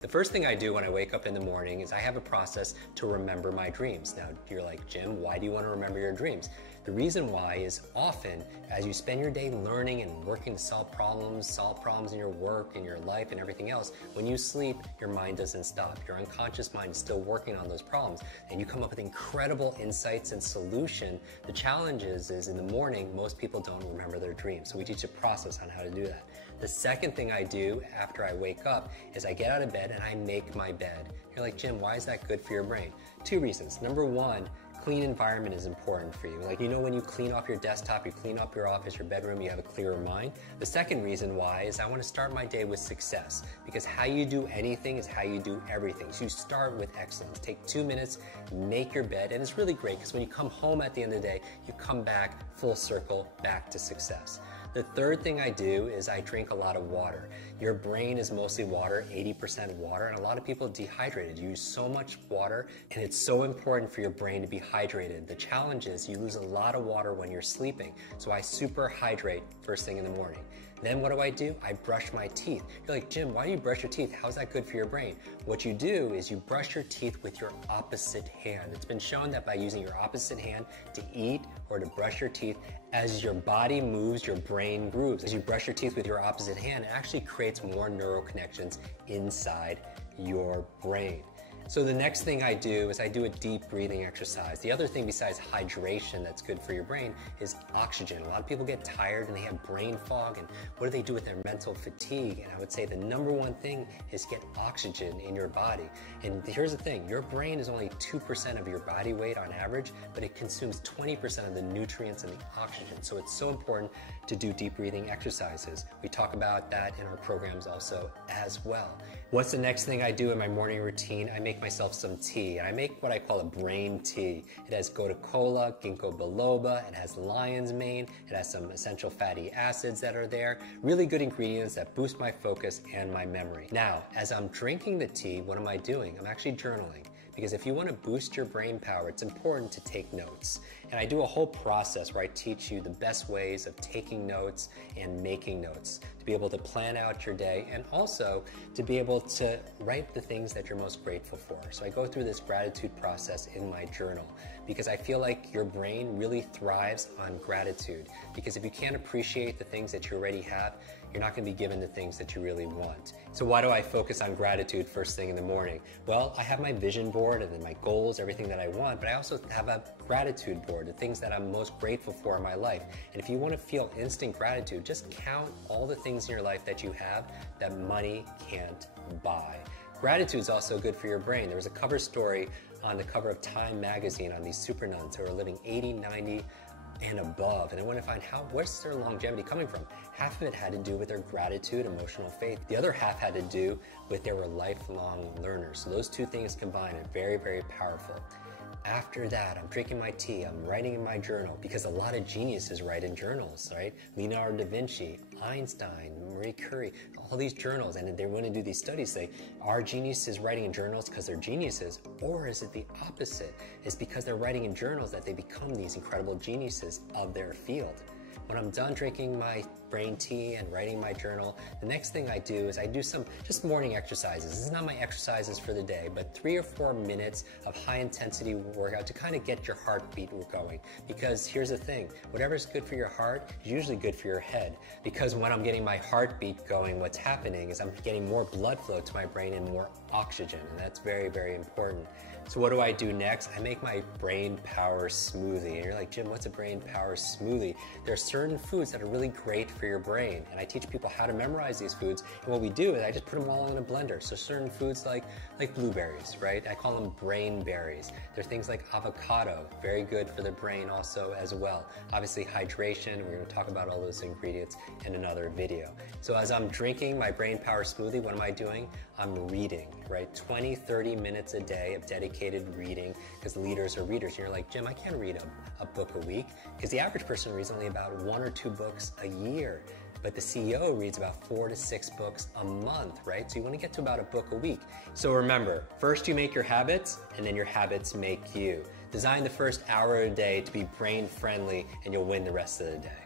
The first thing I do when I wake up in the morning is I have a process to remember my dreams. Now, you're like, Jim, why do you want to remember your dreams? The reason why is often as you spend your day learning and working to solve problems in your work, in your life, and everything else, when you sleep, your mind doesn't stop. Your unconscious mind is still working on those problems, and you come up with incredible insights and solution. The challenge is in the morning, most people don't remember their dreams, so we teach a process on how to do that. The second thing I do after I wake up is I get out of bed and I make my bed. You're like, Jim, why is that good for your brain? Two reasons. Number one, clean environment is important for you. Like, you know, when you clean off your desktop, you clean up your office, your bedroom, you have a clearer mind. The second reason why is I want to start my day with success, because how you do anything is how you do everything. So you start with excellence. Take 2 minutes, make your bed, and it's really great because when you come home at the end of the day, you come back full circle back to success. The third thing I do is I drink a lot of water. Your brain is mostly water, 80% water, and a lot of people are dehydrated. You use so much water, and it's so important for your brain to be hydrated. The challenge is you lose a lot of water when you're sleeping, so I super hydrate first thing in the morning. Then what do? I brush my teeth. You're like, Jim, why do you brush your teeth? How's that good for your brain? What you do is you brush your teeth with your opposite hand. It's been shown that by using your opposite hand to eat or to brush your teeth, as your body moves, your brain grooves. As you brush your teeth with your opposite hand, it actually creates more neural connections inside your brain. So the next thing I do is I do a deep breathing exercise. The other thing besides hydration that's good for your brain is oxygen. A lot of people get tired and they have brain fog, and what do they do with their mental fatigue? And I would say the number one thing is get oxygen in your body. And here's the thing, your brain is only 2% of your body weight on average, but it consumes 20% of the nutrients and the oxygen. So it's so important to do deep breathing exercises. We talk about that in our programs also as well. What's the next thing I do in my morning routine? I make myself some tea, and I make what I call a brain tea. It has gotu kola, ginkgo biloba, it has lion's mane, it has some essential fatty acids that are there, really good ingredients that boost my focus and my memory. Now, as I'm drinking the tea, what am I doing? I'm actually journaling, because if you want to boost your brain power, it's important to take notes. And I do a whole process where I teach you the best ways of taking notes and making notes, to be able to plan out your day and also to be able to write the things that you're most grateful for. So I go through this gratitude process in my journal because I feel like your brain really thrives on gratitude. Because if you can't appreciate the things that you already have, you're not going to be given the things that you really want. So why do I focus on gratitude first thing in the morning? Well, I have my vision board and then my goals, everything that I want, but I also have a gratitude board, the things that I'm most grateful for in my life. And if you want to feel instant gratitude, just count all the things in your life that you have that money can't buy. Gratitude is also good for your brain. There was a cover story on the cover of Time magazine on these super nuns who are living 80, 90, and above, and I want to find where's their longevity coming from. Half of it had to do with their gratitude, emotional faith. The other half had to do with they were lifelong learners. So those two things combined are very, very powerful. After that, I'm drinking my tea, I'm writing in my journal, because a lot of geniuses write in journals, right? Leonardo da Vinci, Einstein, Marie Curie, all these journals, and they want to do these studies, say, are geniuses writing in journals because they're geniuses, or is it the opposite? It's because they're writing in journals that they become these incredible geniuses of their field. When I'm done drinking my brain tea and writing my journal, the next thing I do is I do some just morning exercises. This is not my exercises for the day, but 3 or 4 minutes of high intensity workout to kind of get your heartbeat going. Because here's the thing, whatever's good for your heart is usually good for your head. Because when I'm getting my heartbeat going, what's happening is I'm getting more blood flow to my brain and more oxygen, and that's very, very important. So what do I do next? I make my brain power smoothie. And you're like, Jim, what's a brain power smoothie? There are certain foods that are really great for your brain, and I teach people how to memorize these foods. And what we do is I just put them all in a blender. So certain foods like blueberries, right? I call them brain berries. There are things like avocado, very good for the brain also as well. Obviously hydration, we're going to talk about all those ingredients in another video. So as I'm drinking my brain power smoothie, what am I doing? I'm reading, right? 20, 30 minutes a day of dedicated reading, because leaders are readers. And you're like, Jim, I can't read a book a week, because the average person reads only about 1 or 2 books a year. But the CEO reads about 4 to 6 books a month, right? So you want to get to about a book a week. So remember, first you make your habits, and then your habits make you. Design the first hour a day to be brain friendly, and you'll win the rest of the day.